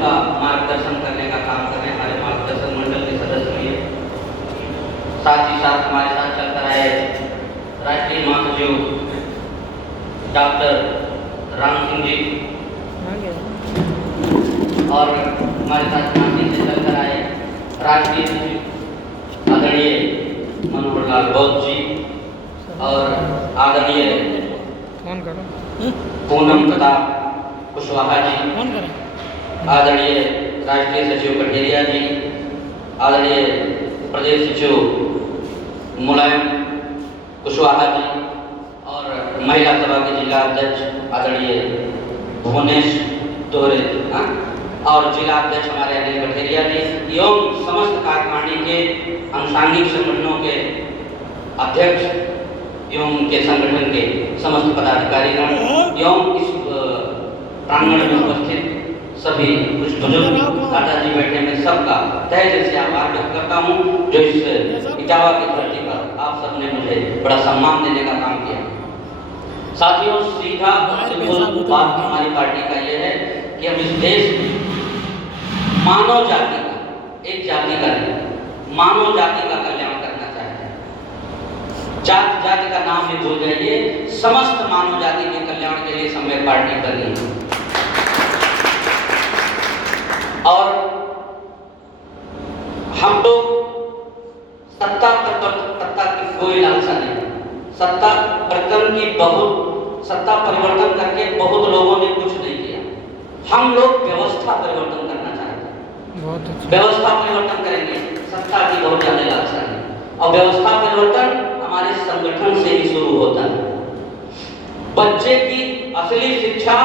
का मार्गदर्शन करने का काम कर रहे हैं। हमारे मार्गदर्शन मंडल के सदस्य भी हैं। साथ ही साथ हमारे साथ चल कर आए राष्ट्रीय महासचिव डॉक्टर राम सिंह जी और हमारे साथ झांसी से चल कर आए राष्ट्रीय सचिव आदरणीय मनोहर लाल बौद्ध जी और आदरणीय पूनम प्रताप कुशवाहा जी, आदरणीय राष्ट्रीय सचिव कठेरिया जी, आदरणीय प्रदेश सचिव मुलायम कुशवाहा जी और महिला सभा के जिला अध्यक्ष आदरणीय भुवनेश दोहरे और जिला अध्यक्ष हमारे अनिल कठेरिया जी एवं समस्त काठमांडी के अनुषांगिक संगठनों के अध्यक्ष एवं उनके संगठन के समस्त पदाधिकारीगण एवं इस प्रांगण में उपस्थित सभी कुछ बुजुर्ग दादाजी बैठे में सबका तहे दिल से आभार व्यक्त करता हूँ जो इस इटावा की धरती पर आप सबने मुझे बड़ा सम्मान देने का काम किया। साथियों, सीधा बात हमारी पार्टी का ये है कि हम इस देश में मानव जाति का, एक जाति का नहीं, मानव जाति का कल्याण करना चाहते हैं। जाति का नाम भी भूल जाइए, समस्त मानव जाति के कल्याण के लिए समय पार्टी करनी है। और हम लोग सत्ता की कोई लालसा नहीं, सत्ता परिवर्तन करके बहुत लोगों ने कुछ नहीं किया। हम लोग व्यवस्था परिवर्तन करना चाहते हैं, व्यवस्था परिवर्तन करेंगे, सत्ता की बहुत ज्यादा लालसा नहीं। और व्यवस्था परिवर्तन हमारे संगठन से ही शुरू होता है। बच्चे की असली शिक्षा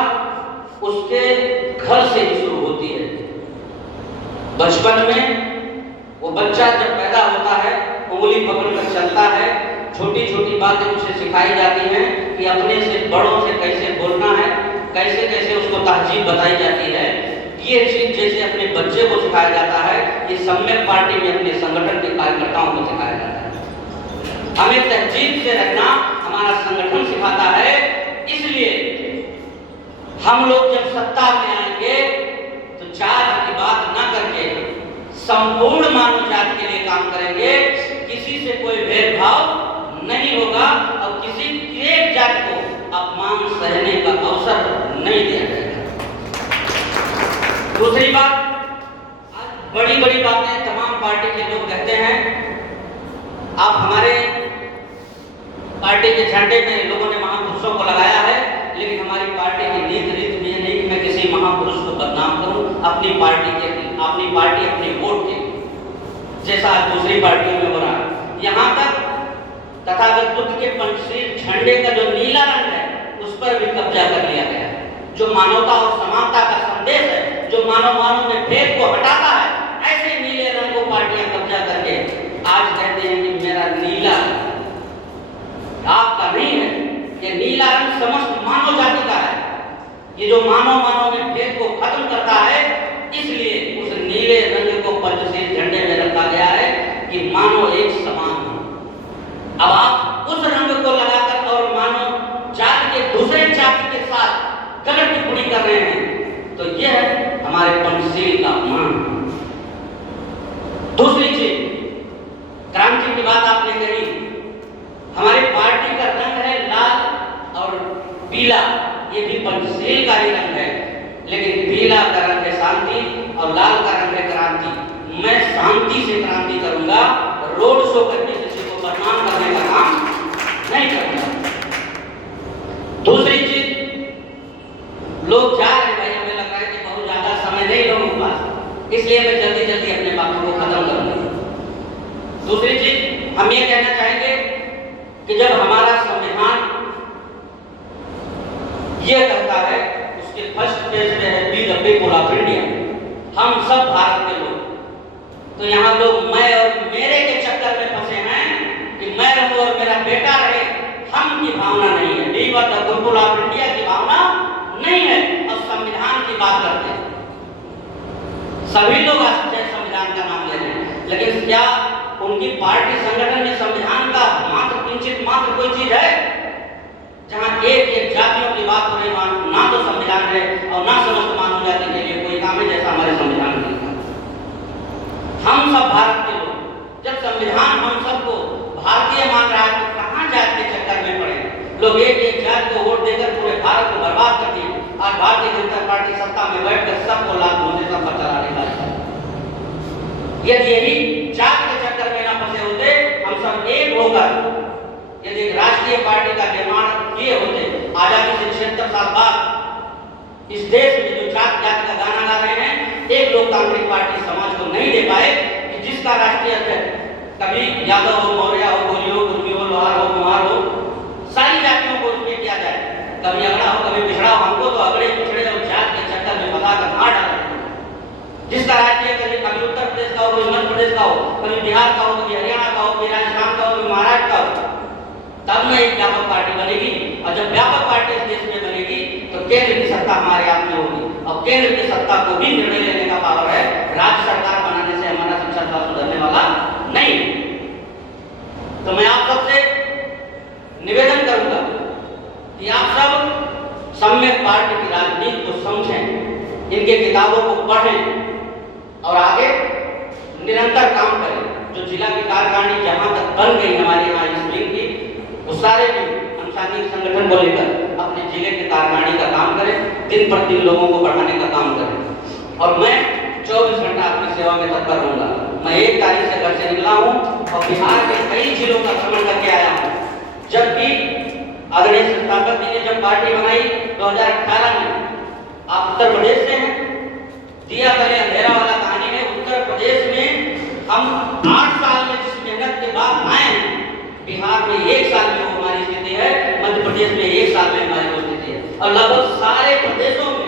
उसके घर से ही शुरू होती है। बचपन में वो बच्चा जब पैदा होता है, उंगली पकड़कर चलता है, छोटी छोटी बातें उसे सिखाई जाती हैं कि अपने से बड़ों से कैसे बोलना है, कैसे कैसे उसको तहजीब बताई जाती है। ये चीज जैसे अपने बच्चे को सिखाया जाता है, ये सम्यक पार्टी में अपने संगठन के कार्यकर्ताओं को सिखाया जाता है। हमें तहजीब से रहना हमारा संगठन सिखाता है। इसलिए हम लोग जब सत्ता में आएंगे तो जात की बात ना करके संपूर्ण मानव जाति के लिए काम करेंगे। किसी से कोई भेदभाव नहीं होगा और किसी एक जाति को अपमान सहने का अवसर नहीं दिया जाएगा। दूसरी बात, आज बड़ी बड़ी बातें तमाम पार्टी के लोग कहते हैं। आप हमारे पार्टी के झंडे में लोगों ने महापुरुषों को लगाया है, लेकिन हमारी पार्टी की नीति रीति में नहीं कि मैं किसी महापुरुष को बदनाम करूं। अपनी पार्टी अपने वोट के जैसा दूसरी पार्टियों में हो रहा है। यहाँ तक तथागत बुद्ध के पंचशील झंडे का जो नीला रंग है उस पर भी कब्जा कर लिया गया है। जो मानवता और समानता का संदेश है, जो मानव में भेद को हटाता है, ऐसे नीले रंग को पार्टियां कब्जा करके आज कहते हैं कि मेरा नीला आपका नहीं है। ये नीला रंग समस्त मानव जाति का है। ये जो मानव में भेद को खत्म करता है, इसलिए उस नीले रंग को पंचशील झंडे में रखा गया है कि मानव एक समान हो। अब आप उस रंग को लगाकर और मानव जाति के दूसरे जाति के साथ गलत टिप्पणी कर रहे हैं, तो यह हमारे पंचशील का अपमान। दूसरी चीज, क्रांति की बात आपने कही। हमारी पार्टी का रंग है लाल और पीला, ये भी पंचशील का ही रंग है। लेकिन पीला का रंग है शांति और लाल का रंग है क्रांति। मैं शांति से क्रांति करूंगा, रोड शो करके किसी को बदनाम करने का काम नहीं करूंगा। दूसरी चीज, लोग जा रहे हैं, भाई हमें लग रहा है कि बहुत ज्यादा समय नहीं लोगों के पास, इसलिए मैं जल्दी जल्दी अपने बातों को खत्म करूंगा। दूसरी चीज, हम ये कहना चाहेंगे कि जब हमारा संविधान ये कहता है, उसके फर्स्ट पेज पे है be the people of India, हम सब भारत के लोग, तो यहाँ लोग मैं और मेरे के चक्कर में फंसे हैं कि मैं रहूं और मेरा बेटा रहे, हम की भावना नहीं है। Be the people of India की भावना नहीं है और संविधान की बात करते हैं। सभी लोग संविधान का नाम ले रहे हैं, लेकिन क्या उनकी पार्टी संगठन में संविधान का मात्र किंचित मात्र कोई चीज है? जहां एक एक जातियों की बात हो रही, वहां ना तो संविधान है और ना समस्त मानव जाति के लिए कोई काम है, जैसा हमारे हम सब भारत के लोग, जब संविधान हम सबको भारतीय मान रहा है तो कहाँ जात के चक्कर में पड़े? लोग एक एक जात को वोट देकर पूरे भारत को बर्बाद कर दिए। आज भारतीय जनता पार्टी सत्ता में बैठकर सबको लाभ मुझे सब पर चलाने वाली है। यदि यही जात के चक्कर में ना फंसे होते, हम सब एक होकर यदि एक राष्ट्रीय पार्टी का निर्माण किए होते, आजादी से 76 साल बाद इस देश में जो जात जात का गाना गा रहे हैं, एक लोकतांत्रिक पार्टी समाज को नहीं दे पाए कि जिसका राष्ट्रीय अध्यक्ष कभी यादव हो, मौर्य हो, गोली हो, कुर्मी हो, लोहार हो, कुम्हार हो, सारी जातियों को उसमें किया जाए। कभी अगड़ा हो, कभी पिछड़ा हो, हमको तो अगड़े पिछड़े और जात के चक्कर में फंसा कर मार डाला। जिसका राज्य कभी उत्तर प्रदेश का हो, कभी मध्य प्रदेश का हो, कभी बिहार का हो, कभी हरियाणा का हो, कभी राजस्थान का हो, कभी महाराष्ट्र का हो, तब न एक व्यापक पार्टी बनेगी। और जब व्यापक पार्टी इस देश में बनेगी तो केंद्र की सत्ता हमारे हाथ में होगी, और केंद्र की सत्ता को भी निर्णय लेने का पावर है। राज्य सरकार बनाने से हमारा शिक्षा का सुधरने वाला नहीं। तो मैं आप सबसे निवेदन करूंगा कि आप सब सम्यक पार्टी की राजनीति को समझें, इनके किताबों को पढ़ें और आगे निरंतर काम करें। जो जिला की कार्यकारिणी जहां तक बन गई हमारे यहाँ इस विंग की, वो सारे भी अनुशासनिक संगठन को लेकर अपने जिले के कार्यकारिणी का काम करें, दिन प्रतिदिन लोगों को बढ़ाने का काम करें। और मैं 24 घंटा आपकी सेवा में तत्पर रहूंगा। मैं 1 तारीख से घर से निकला हूँ और बिहार के कई जिलों का भ्रमण करके आया हूँ। जबकि आदरणीय संस्थापक जी ने जब पार्टी बनाई 2018 में, आप उत्तर प्रदेश से हैं, दिया तले अंधेरा वाला कहानी है। उत्तर प्रदेश में हम 8 साल में जिस मेहनत के बाद आए हैं, बिहार में 1 साल में वो हमारी स्थिति है, मध्य प्रदेश में 1 साल में हमारी वो स्थिति है, और लगभग सारे प्रदेशों में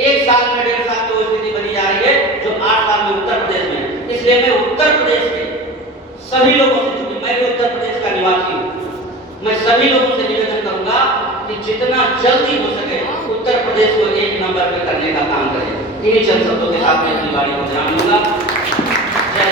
1 साल में 1.5 साल में वो स्थिति बनी जा रही है जो 8 साल में उत्तर प्रदेश में। इसलिए मैं उत्तर प्रदेश के सभी लोगों से, चूंकि मैं भी उत्तर प्रदेश का निवासी हूँ, मैं सभी लोगों से निवेदन करूंगा कि जितना जल्दी हो सके उत्तर प्रदेश को 1 नंबर पे करने का काम करें। इन्हीं चंद शब्दों के साथ मैं अपनी वाणी को विराम दूंगा। जय